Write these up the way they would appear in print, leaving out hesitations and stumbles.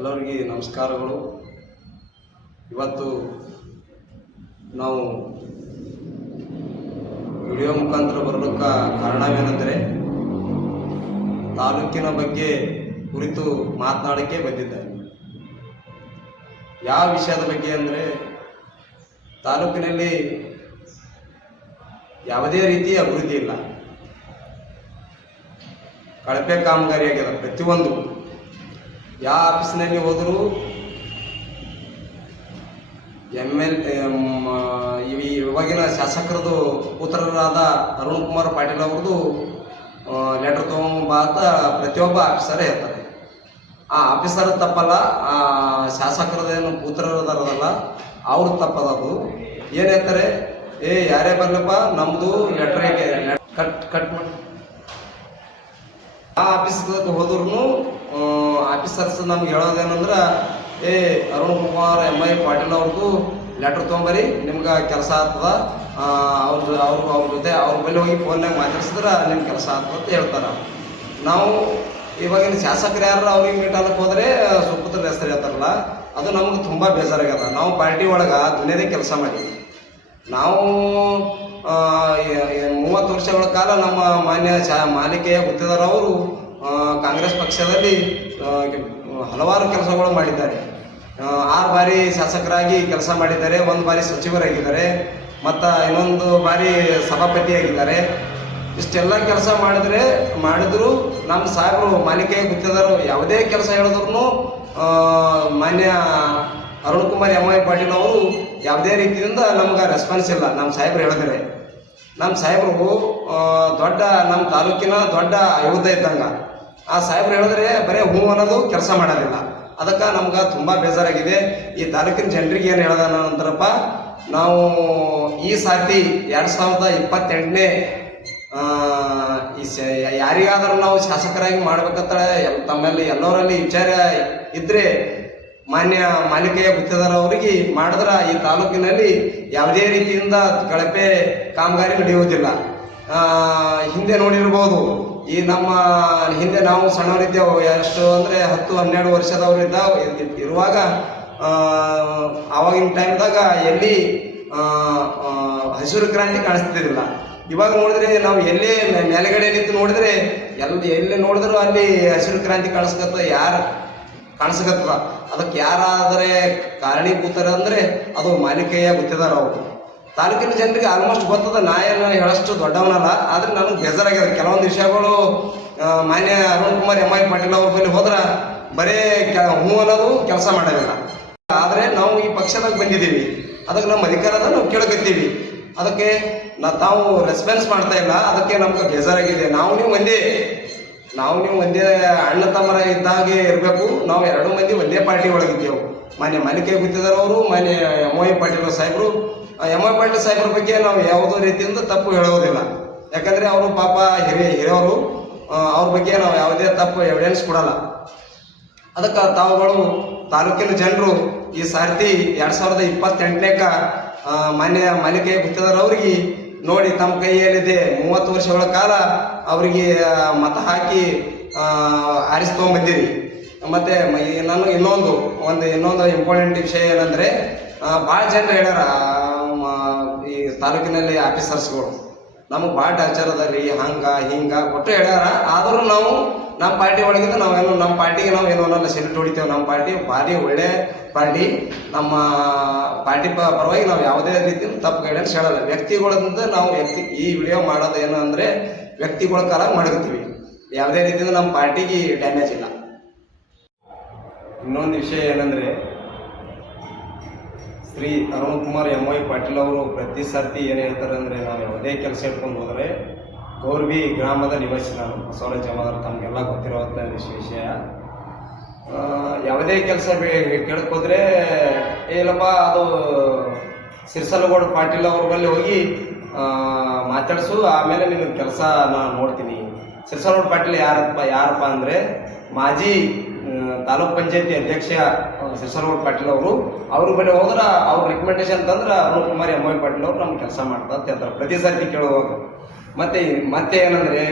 ಎಲ್ಲರಿಗೆ ನಮಸ್ಕಾರಗಳು. ಇವತ್ತು ನಾವು ವಿಡಿಯೋ ಮುಖಾಂತರ ಬರಲಿಕ್ಕೆ ಕಾರಣವೇನೆಂದರೆ ತಾಲೂಕಿನ ಬಗ್ಗೆ ಕುರಿತು ಮಾತನಾಡಕ್ಕೆ ಬಂದಿದ್ದಾರೆ. ಯಾವ ವಿಷಯದ ಬಗ್ಗೆ ಅಂದರೆ ತಾಲೂಕಿನಲ್ಲಿ ಯಾವುದೇ ರೀತಿಯ ಅಭಿವೃದ್ಧಿ ಇಲ್ಲ. ಕಳಪೆ ಕಾಮಗಾರಿ ಆಗಿದೆ. ಪ್ರತಿಯೊಂದು ಯಾವ ಆಫೀಸಿನಲ್ಲಿ ಹೋದರೂ ಇವಾಗಿನ ಶಾಸಕರದು ಪುತ್ರರಾದ ಅರುಣ್ ಕುಮಾರ್ ಪಾಟೀಲ್ ಅವ್ರದ್ದು ಲೆಟರ್ ತೊಗೊಂಬ ಅಂತ ಪ್ರತಿಯೊಬ್ಬ ಆಫೀಸರೇ ಹೇಳ್ತಾರೆ. ಆ ಆಫೀಸರ್ ತಪ್ಪಲ್ಲ, ಆ ಶಾಸಕರದೇನು ಪುತ್ರರದಾರದಲ್ಲ ಅವ್ರ ತಪ್ಪದದು. ಏನು ಹೇಳ್ತಾರೆ, ಯಾರೇ ಬರಲಪ್ಪ ನಮ್ಮದು ಲೆಟ್ರಿಗೆ ಕಟ್ ಮಾಡಿ ಆ ಆಫೀಸ್ಗೆ ಹೋದ್ರೂ ಆಫೀಸರ್ಸ್ ನಮ್ಗೆ ಹೇಳೋದೇನಂದ್ರೆ ಅರುಣ್ ಕುಮಾರ್ MI ಪಾಟೀಲ್ ಅವ್ರದ್ದು ಲೆಟ್ರ್ ತೊಗೊಂಬರಿ, ನಿಮ್ಗೆ ಕೆಲಸ ಆಗ್ತದ, ಅವ್ರ ಜೊತೆ ಅವ್ರ ಬಳಿ ಹೋಗಿ ಫೋನ್ನಾಗ ಮಾತಾಡ್ಸಿದ್ರೆ ನಿಮ್ಮ ಕೆಲಸ ಆಗ್ತದೆ ಅಂತ ಹೇಳ್ತಾರೆ. ನಾವು ಇವಾಗಿನ ಶಾಸಕರು ಯಾರು ಅವ್ರಿಗೆ ಮೀಟ್ ಆಗಕ್ಕೆ ಹೋದರೆ ಸುಪುತ್ರ ಹೆಸರು ಹೇಳ್ತಾರಲ್ಲ, ಅದು ನಮ್ಗೆ ತುಂಬ ಬೇಜಾರಾಗ್ಯದ. ನಾವು ಪಾರ್ಟಿ ಒಳಗೆ ದುನಿಯಾದೇ ಕೆಲಸ ಮಾಡಿ ನಾವು 30 ವರ್ಷಗಳ ಕಾಲ ನಮ್ಮ ಮಾನ್ಯ ಮಾಲಿಕೆಯ ಗುತ್ತಿದಾರ ಅವರು ಕಾಂಗ್ರೆಸ್ ಪಕ್ಷದಲ್ಲಿ ಹಲವಾರು ಕೆಲಸಗಳು ಮಾಡಿದ್ದಾರೆ. 6 ಬಾರಿ ಶಾಸಕರಾಗಿ ಕೆಲಸ ಮಾಡಿದ್ದಾರೆ, 1 ಬಾರಿ ಸಚಿವರಾಗಿದ್ದಾರೆ, ಮತ್ತು ಇನ್ನೊಂದು ಬಾರಿ ಸಭಾಪತಿಯಾಗಿದ್ದಾರೆ. ಇಷ್ಟೆಲ್ಲ ಕೆಲಸ ಮಾಡಿದ್ರು ನಮ್ಮ ಸಾಹೇಬರು ಮಾಲಿಕೆಯ ಗುತ್ತಿದಾರರು ಯಾವುದೇ ಕೆಲಸ ಹೇಳಿದ್ರು ಮಾನ್ಯ ಅರುಣ್ ಕುಮಾರ್ MI ಪಾಟೀಲ್ ಅವರು ಯಾವುದೇ ರೀತಿಯಿಂದ ನಮ್ಗೆ ರೆಸ್ಪಾನ್ಸ್ ಇಲ್ಲ. ನಮ್ಮ ಸಾಹೇಬ್ರು ಹೇಳಿದ್ರೆ ನಮ್ಮ ಸಾಹೇಬ್ರು ದೊಡ್ಡ ನಮ್ಮ ತಾಲೂಕಿನ ದೊಡ್ಡ ಆಯುಧ ಇದ್ದಂಗೆ. ಆ ಸಾಹೇಬ್ರು ಹೇಳಿದ್ರೆ ಬರೀ ಹೂ ಅನ್ನೋದು ಕೆಲಸ ಮಾಡೋದಿಲ್ಲ. ಅದಕ್ಕೆ ನಮ್ಗೆ ತುಂಬ ಬೇಜಾರಾಗಿದೆ. ಈ ತಾಲೂಕಿನ ಜನರಿಗೆ ಏನು ಹೇಳೋದ ನಂತರಪ್ಪ, ನಾವು ಈ ಸಾರಿ 2028ನೇ ಯಾರಿಗಾದರೂ ನಾವು ಶಾಸಕರಾಗಿ ಮಾಡ್ಬೇಕಂತ ತಮ್ಮಲ್ಲಿ ಎಲ್ಲರಲ್ಲಿ ವಿಚಾರ ಇದ್ದರೆ ಮಾನ್ಯ ಮಾಲಿಕೆಯ ಗುತ್ತಿದಾರ ಅವರಿಗೆ ಮಾಡಿದ್ರೆ ಈ ತಾಲೂಕಿನಲ್ಲಿ ಯಾವುದೇ ರೀತಿಯಿಂದ ಕಳಪೆ ಕಾಮಗಾರಿ ನಡೆಯುವುದಿಲ್ಲ. ಹಿಂದೆ ನೋಡಿರ್ಬೋದು, ಈ ನಮ್ಮ ಹಿಂದೆ ನಾವು ಸಣ್ಣವರಿದ್ದೇವೆ, ಎಷ್ಟು ಅಂದರೆ 10-12 ವರ್ಷದವರು ಇರುವಾಗ ಆವಾಗಿನ ಟೈಮ್ದಾಗ ಎಲ್ಲಿ ಹಸಿರು ಕ್ರಾಂತಿ ಕಾಣಿಸ್ತಿದ್ದಿಲ್ಲ. ಇವಾಗ ನೋಡಿದ್ರೆ ನಾವು ಎಲ್ಲೇ ಮೇಲೆಗಡೆ ನಿಂತು ನೋಡಿದ್ರೆ ಎಲ್ಲಿ ನೋಡಿದ್ರು ಅಲ್ಲಿ ಹಸಿರು ಕ್ರಾಂತಿ ಕಾಣಿಸ್ಕತ್ತದ. ಅದಕ್ಕೆ ಯಾರಾದರೆ ಕಾರಣೀಭೂತರ ಅಂದರೆ ಅದು ಮಾಲಿಕೆಯ ಗುತ್ತಿದಾರ ಅವರು. ತಾಲೂಕಿನ ಜನರಿಗೆ ಆಲ್ಮೋಸ್ಟ್ ಗೊತ್ತದ, ನಾ ಏನು ಹೇಳಷ್ಟು ದೊಡ್ಡವನಲ್ಲ, ಆದರೆ ನನಗೆ ಬೇಜಾರಾಗ್ಯದ ಕೆಲವೊಂದು ವಿಷಯಗಳು. ಮಾನ್ಯ ಅರುಣ್ ಕುಮಾರ್ MI ಪಾಟೀಲ್ ಅವ್ರ ಬಳಿ ಹೋದ್ರೆ ಬರೀ ಹೂ ಅನ್ನೋದು ಕೆಲಸ ಮಾಡೋದಿಲ್ಲ. ಆದರೆ ನಾವು ಈ ಪಕ್ಷದಾಗ ಬಂದಿದ್ದೀವಿ, ಅದಕ್ಕೆ ನಮ್ಮ ಅಧಿಕಾರದ ನಾವು ಕೇಳಕತ್ತೀವಿ, ಅದಕ್ಕೆ ತಾವು ರೆಸ್ಪಾನ್ಸ್ ಮಾಡ್ತಾ ಇಲ್ಲ. ಅದಕ್ಕೆ ನಮ್ಗೆ ಬೇಜಾರಾಗಿದೆ. ನಾವು ನೀವು ಒಂದೇ ಅಣ್ಣ ತಮ್ಮರ ಇದ್ದಾಗೆ ಇರಬೇಕು. ನಾವು 2 ಮಂದಿ ಒಂದೇ ಪಾರ್ಟಿ ಒಳಗಿದ್ದೆವು. ಮಾನ್ಯ ಮಾಲಿಕೆ ಗುತ್ತಿದಾರವರು, ಮಾನ್ಯ MI ಪಾಟೀಲ್ ಸಾಹೇಬರು. MI ಪಾಟೀಲ್ ಸಾಹೇಬ್ರ ಬಗ್ಗೆ ನಾವು ಯಾವುದೋ ರೀತಿಯಿಂದ ತಪ್ಪು ಹೇಳೋದಿಲ್ಲ. ಯಾಕಂದರೆ ಅವರು ಪಾಪ ಹಿರಿಯವರು, ಅವ್ರ ಬಗ್ಗೆ ನಾವು ಯಾವುದೇ ತಪ್ಪು ಎವಿಡೆನ್ಸ್ ಕೊಡಲ್ಲ. ಅದಕ್ಕೆ ತಾವುಗಳು ತಾಲೂಕಿನ ಜನರು ಈ ಸಾರ್ತಿ 2028ನೇಕ ಮಾನ್ಯ ಮಾಲಿಕೆ ಗುತ್ತಿದಾರ ಅವ್ರಿಗೆ ನೋಡಿ ತಮ್ಮ ಕೈಯಲ್ಲಿದೆ 30 ವರ್ಷಗಳ ಕಾಲ ಅವರಿಗೆ ಮತ ಹಾಕಿ ಆರಿಸ್ಕೊಂಡ್ಬಂದಿರಿ. ಮತ್ತು ನಾನು ಇನ್ನೊಂದು ಇಂಪಾರ್ಟೆಂಟ್ ವಿಷಯ ಏನಂದರೆ, ಭಾಳ ಜನರು ಹೇಳ್ಯಾರ ಈ ತಾಲೂಕಿನಲ್ಲಿ ಆಫೀಸರ್ಸ್ಗಳು ನಮಗೆ ಭಾಳ ಟಾರ್ಚರ್ ಅದ ರೀ, ಹಿಂಗೆ ಕೊಟ್ಟು ಹೇಳ್ಯಾರ. ಆದರೂ ನಾವು ನಮ್ಮ ಪಾರ್ಟಿ ಒಳಗಿಂದ ನಾವೇನು ನಮ್ಮ ಪಾರ್ಟಿಗೆ ನಾವು ಏನೋ ಅನ್ನೋಲ್ಲ, ಸೆಲ್ಯೂಟ್ ಹೊಡಿತೇವೆ. ನಮ್ಮ ಪಾರ್ಟಿ ಭಾರಿ ಒಳ್ಳೆ ಪಾರ್ಟಿ. ನಮ್ಮ ಪಾರ್ಟಿ ಪರವಾಗಿ ನಾವು ಯಾವುದೇ ರೀತಿಯಿಂದ ತಪ್ಪು ಗೈಡೆನ್ಸ್ ಹೇಳಲ್ಲ. ವ್ಯಕ್ತಿಗಳಿಂದ ನಾವು ಈ ವಿಡಿಯೋ ಮಾಡೋದು ಏನು ಅಂದರೆ ವ್ಯಕ್ತಿಗಳ ಕಾಲ ಮಾಡ್ಕೊತೀವಿ. ಯಾವುದೇ ರೀತಿಯಿಂದ ನಮ್ಮ ಪಾರ್ಟಿಗೆ ಡ್ಯಾಮೇಜ್ ಇಲ್ಲ. ಇನ್ನೊಂದು ವಿಷಯ ಏನಂದರೆ, ಶ್ರೀ ಅರುಣ್ ಕುಮಾರ್ MI ಪಾಟೀಲ್ ಅವರು ಪ್ರತಿ ಸರ್ತಿ ಏನು ಹೇಳ್ತಾರೆ ಅಂದರೆ, ನಾವು ಯಾವುದೇ ಕೆಲಸ ಇಟ್ಕೊಂಡು ಹೋದರೆ ಗೌರ್ಬಿ ಗ್ರಾಮದ ನಿವಾಸಿ ನಾನು ಬಸವರಾಜ ಜಮಾದಾರ್, ತಮಗೆಲ್ಲ ಗೊತ್ತಿರುವಂಥ ವಿಷಯ. ಯಾವುದೇ ಕೆಲಸ ಕೇಳಕ್ಕೋದ್ರೆ ಇಲ್ಲಪ್ಪ ಅದು ಸಿರ್ಸಲಗೌಡ ಪಾಟೀಲ್ ಅವ್ರ ಬಳಿ ಹೋಗಿ ಮಾತಾಡಿಸು, ಆಮೇಲೆ ನಿನ್ನ ಕೆಲಸ ನಾನು ನೋಡ್ತೀನಿ. ಸಿರ್ಸಲಗೌಡ ಪಾಟೀಲ್ ಯಾರಪ್ಪ ಅಂದರೆ ಮಾಜಿ ತಾಲೂಕ್ ಪಂಚಾಯತಿ ಅಧ್ಯಕ್ಷ ಸಿರ್ಸಲಗೌಡ ಪಾಟೀಲ್ ಅವರು. ಅವ್ರ ಬಳಿ ಹೋದ್ರೆ ಅವ್ರ ರೆಕಮೆಂಡೇಶನ್ ತಂದ್ರೆ ಅರುಣ್ ಕುಮಾರ್ MI ಪಾಟೀಲ್ ಅವರು ನಮ್ಗೆ ಕೆಲಸ ಮಾಡ್ತಾ ಅಂತ ಹೇಳ್ತಾರೆ ಪ್ರತಿ ಸರ್ತಿ ಕೇಳುವಾಗ. ಮತ್ತೆ ಏನಂದರೆ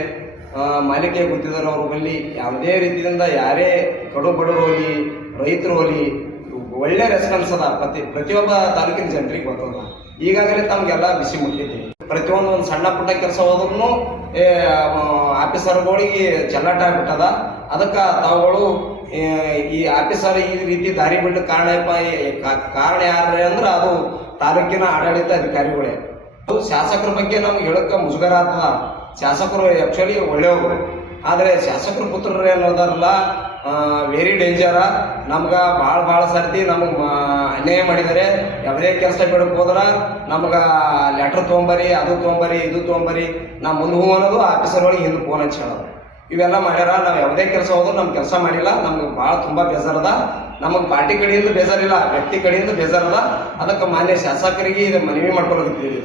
ಮಾಲಿಕೆ ಗೊತ್ತಿದ್ದಾರೆ ಅವ್ರ ಬಳಿ ಯಾವುದೇ ರೀತಿಯಿಂದ ಯಾರೇ ಕಡು ಬಡವರು ಹೋಗಲಿ ರೈತರು ಹೋಗಲಿ ಒಳ್ಳೆ ರೆಸ್ಪಾನ್ಸ್ ಅದ ಪ್ರತಿಯೊಬ್ಬ ತಾಲೂಕಿನ ಜನರಿಗೆ ಗೊತ್ತದ. ಈಗಾಗಲೇ ತಮಗೆಲ್ಲ ಬಿಸಿ ಮುಟ್ಟಿದೆ. ಪ್ರತಿಯೊಂದು ಒಂದು ಸಣ್ಣ ಪುಟ್ಟ ಕೆಲಸ ಹೋದ್ರೂ ಆಫೀಸರ್ಗಳಿಗೆ ಚೆಲ್ಲಾಟ ಆಗ್ಬಿಟ್ಟದ. ಅದಕ್ಕೆ ತಾವುಗಳು ಈ ಆಫೀಸರ್ ಈ ರೀತಿ ದಾರಿ ಬಿಟ್ಟು ಕಾರಣ ಯಾರೇ ಅಂದ್ರೆ ಅದು ತಾಲೂಕಿನ ಆಡಳಿತ ಅಧಿಕಾರಿಗಳೇ. ಶಾಸಕರ ಬಗ್ಗೆ ನಮ್ಗೆ ಹೇಳಕ್ಕೆ ಮುಜುಗರ ಆಗ್ತದ. ಶಾಸಕರು ಆ್ಯಕ್ಚುಲಿ ಒಳ್ಳೆಯವರು, ಆದರೆ ಶಾಸಕರ ಪುತ್ರರು ಏನದಾರಲ್ಲ ವೆರಿ ಡೇಂಜರ. ನಮ್ಗೆ ಭಾಳ ಸರ್ತಿ ನಮಗೆ ಅನ್ಯಾಯ ಮಾಡಿದ್ದಾರೆ. ಯಾವುದೇ ಕೆಲಸ ಬಿಡಕ್ಕೆ ಹೋದ್ರೆ ನಮ್ಗೆ ಲೆಟ್ರ್ ತೊಗೊಂಬರಿ, ಅದು ತೊಗೊಂಬರಿ, ಇದು ತೊಗೊಂಬರಿ, ನಾ ಮುಂದೆ ಹೂ ಅನ್ನೋದು ಆಫೀಸರ್ ಒಳಗೆ ಹಿಂದೆ ಫೋನ್ ಹಚ್ಚಿ ಹೇಳೋದು. ಇವೆಲ್ಲ ಮಾಡ್ಯಾರ. ನಾವು ಯಾವುದೇ ಕೆಲಸ ಹೋದ್ರು ನಮ್ಮ ಕೆಲಸ ಮಾಡಿಲ್ಲ. ನಮ್ಗೆ ಭಾಳ ತುಂಬ ಬೇಜಾರದ. ನಮಗೆ ಪಾರ್ಟಿ ಕಡೆಯಿಂದ ಬೇಜಾರಿಲ್ಲ, ವ್ಯಕ್ತಿ ಕಡೆಯಿಂದ ಬೇಜಾರದ. ಅದಕ್ಕೆ ಮಾನ್ಯ ಶಾಸಕರಿಗೆ ಇದು ಮನವಿ ಮಾಡ್ಕೊಳಕತ್ತೀವಿ.